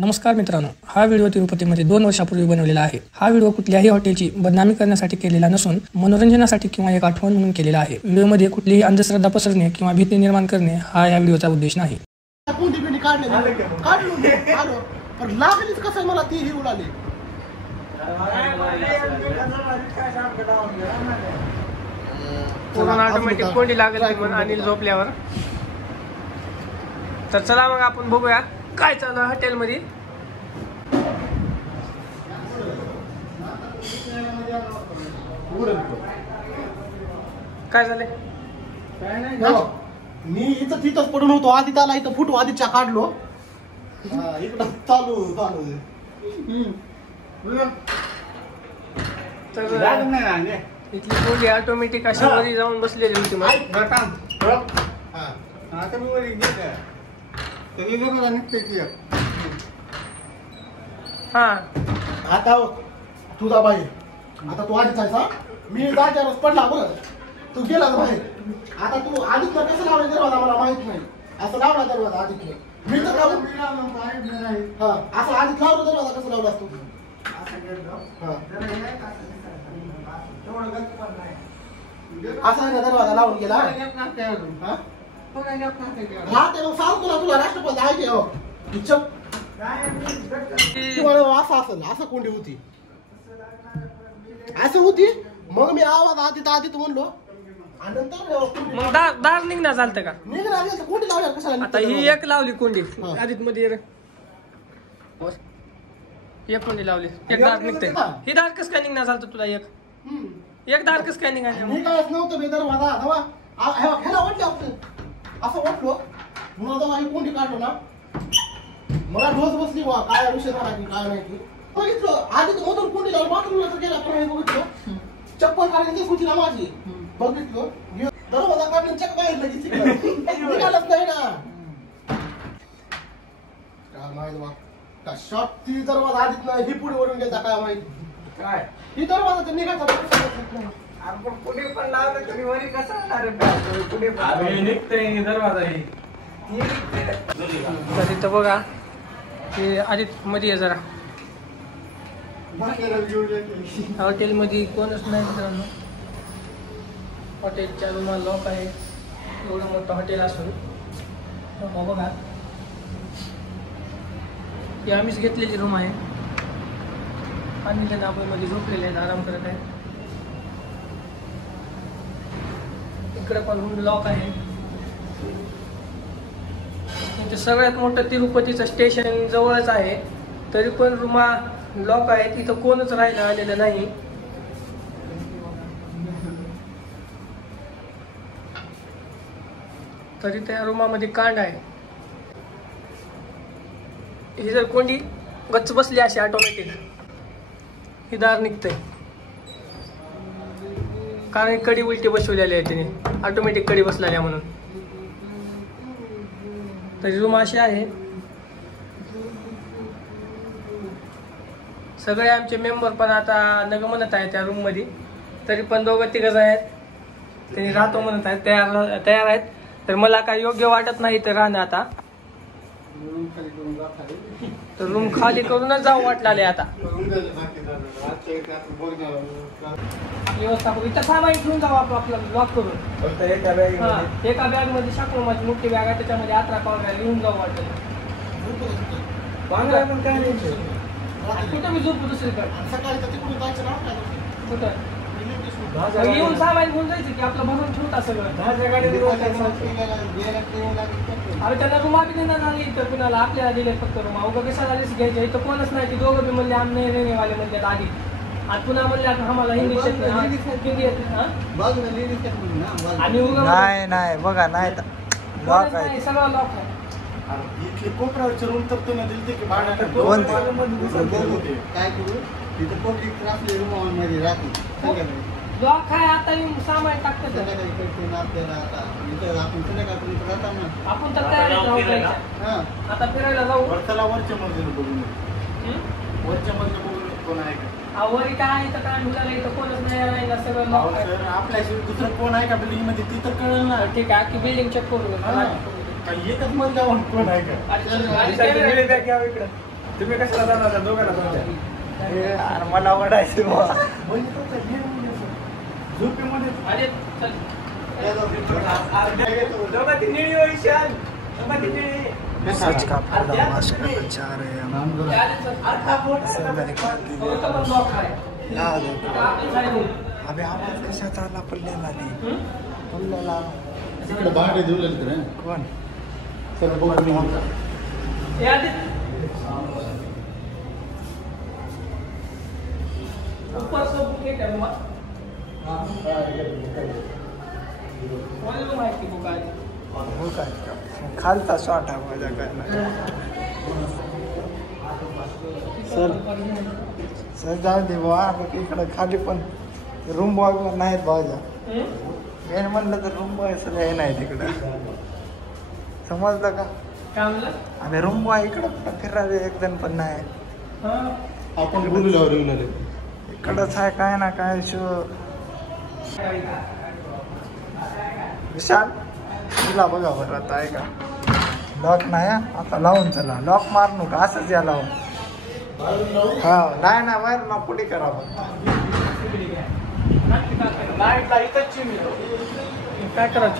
नमस्कार मित्रांनो, हा व्हिडिओ तिरुपतीमध्ये 2 वर्षापूर्वी बनवलेला आहे। हा व्हिडिओ कुठल्याही हॉटेलची बदनामी करण्यासाठी केलेला नसून मनोरंजनासाठी किंवा एक आठवण म्हणून केलेला आहे। व्हिडिओमध्ये कुठलीही अंधश्रद्धा पसरवणे किंवा भीती निर्माण करणे हा या व्हिडिओचा उद्देश नाही। ऑटोमॅटिक कोंडी लागेल अनिल झोपल्यावर। तर चला मग आपण बघूया काय चालू आहे हॉटेल मध्ये। काय झाले? काय नाही, मी इथं तिथंच पडून होतो। आधी त्याला इथं फुटू आधीच्या काढलो। इकडं चालू इथली कोंडी ऑटोमॅटिक अशी वरी जाऊन बसलेली होती। आता तुझा बाई आता तू आधी जायचा, मी जायच्या पडला बरं, तू गेला बाहेर। आता तू आधीच कसं लावला दरवाजा मला माहित नाही। असं लावला दरवाजा आधीच मी तर लावून असं आधीच लावलं दरवाजा कसं लावला असतो? असा आहे ना दरवाजा लावून गेला। हा ते मग सांग तुला राष्ट्रपती आहे असं असेल, असं कोंडी होती, असं होती। मग मी आवाज आधीत म्हणलो आणि नंतर मग दार निघणार चालतं का? निघणार कोंडी लावल्या कशाला? आता ही एक लावली कोंडी आधीत मध्ये, एक कोंडी लावली, एक दार निघते। ही दार कसं काय निघणार चालतं तुला? एक दार कसं काय निघायचं? मी कायच नव्हतं मी दरवाजा ह्याला वाटलं असं वाटलो, मला तर माझी कोंडी काढलो ना, मला ढोस बसली बा काय विषय झाला की काय माहिती। बघितलं आधी तर मधून कोंडी लावून बाथरूमला तर गेला, पण बघितलं चप्पल काढायची सुची ना माझी, बघितलं दरवाजा काढून चक बाहेर लगेच निघालच नाही ना। काय माहिती बा का शॉट ती दरवाजा आधीच नाही, ही पुढे वरून गेला काय माहिती काय ही दरवाजा तर निघायचा। आपण पुढे पण लावलं तरी वरी कसं होणार? पुढे निघतंय दरवाजा ही तर इथं बघा हे आधीत मध्ये जरा हॉटेल मध्ये कोणच नाही मित्रांनो। हॉटेलच्या रूमला लॉक आहे, एवढं मोठं हॉटेल असून बघा ही आम्हीच घेतलेली रूम आहे। आणि त्या नागपूरमध्ये झोपलेले आहेत, आराम करत आहे। इकडे पण रूम लॉक आहे। सगळ्यात मोठं तिरुपतीचं स्टेशन जवळच आहे, तरी पण रूमा लॉक आहे, तिथं कोणच राहायला आलेलं नाही। तरी त्या रूमामध्ये कांड आहे। ही जर कोंडी गच्च बसली अशी ऑटोमॅटिक ही दार निघतंय, कारण कडी उलटी बसवलेली आहे तिने, ऑटोमॅटिक कडी बसलेल्या म्हणून। तरी रूम अशी आहे। सगळे आमचे मेंबर पण आता नग म्हणत आहे त्या रूम मध्ये, तरी पण 2-3 आहेत त्यांनी राहतो म्हणत आहेत, तयार आहेत। तर मला काय योग्य वाटत नाही तर राहणं आता, तर रूम खाली करूनच जाऊ वाटले आता। व्यवस्था इथं सामान घेऊन जाऊ आपलं लॉक करून, एका बॅग मध्ये शाकून माझी मोठी बॅग आहे, त्याच्यामध्ये 11 पावडर घेऊन जाऊ वाटलं। कुठं मी झोपू दुसरीकडे कुठं येऊन सामान घेऊन जायचं की आपलं भरून ठेवता सगळं। अरे त्यांना रुमा बी देणार नाही इथं कुणाला, आपल्याला दिले फक्त रुमा। उगा कशाला घ्यायचे, इथं कोणच नाही। ती दोघं बी म्हणले आम्ही रेनेवाले म्हणतात आधी, आणि पुन्हा म्हणले आम्हाला हिंदी येत नाही, आणि नाही बघा नाही लॉक आहे, सगळं लॉक आहे। इथले कोपऱ्यावरचे रूम तर तुम्ही दिलते की भाड्याने काय करू तिथं कोपरी त्रासले रूममध्ये राहते लॉक आहे। आता येऊन सामान टाकतात आपण तर तयारीत राहू, आता फिरायला जाऊ। वरच्या मजल्याला बघून वरच्या मजल्या बघून कोण आहे का? वरी काय इथं काय मुलाला इथं कोणच नाही राहिला, सगळं लॉक आहे। आपल्याशिवाय दुसरं कोण आहे का बिल्डिंग मध्ये ती तर कळलं ना। ठीक आहे, की बिल्डिंग चेक करू एकच मजल्यावर कोण आहे का? तुम्ही कशाला जाणार दोघांना तुमच्या अरे मला आवडायचं झोपेमध्ये अरे चल दोघांची निळी होई शान दोघांची निळी सच का फायदा मास्क का चाह रहे हैं हम हाँ देखो अबे आवाज कशा चालला पडलेला नाही पडलेला तिकडे बाहेर देऊ कोण सर बघू ऊपर से बुके क्या हुआ कौन लोग माइक की बुका है हो काय खालता शॉट हा माझ्या काय सर जाऊ दे बुवा इकडं खाली पण रूम बॉय नाहीत भाऊजा मेन म्हणलं तर रूम बॉय सगळे नाही तिकडं समजलं का काय म्हणलं आणि रूम बॉय इकडं फिरायला एक जण पण नाही हां आपण बोलू रेग्युलर इकडंच आहे काय ना काय शो विशाल तुला बघा बरं आता आहे का लॉक नाही हा? आता लावून चला लॉक मार नका असंच या लावून हा नाही ना बाहेर ना पुढे करा नाईटला इथंच चिमणी काय करायचं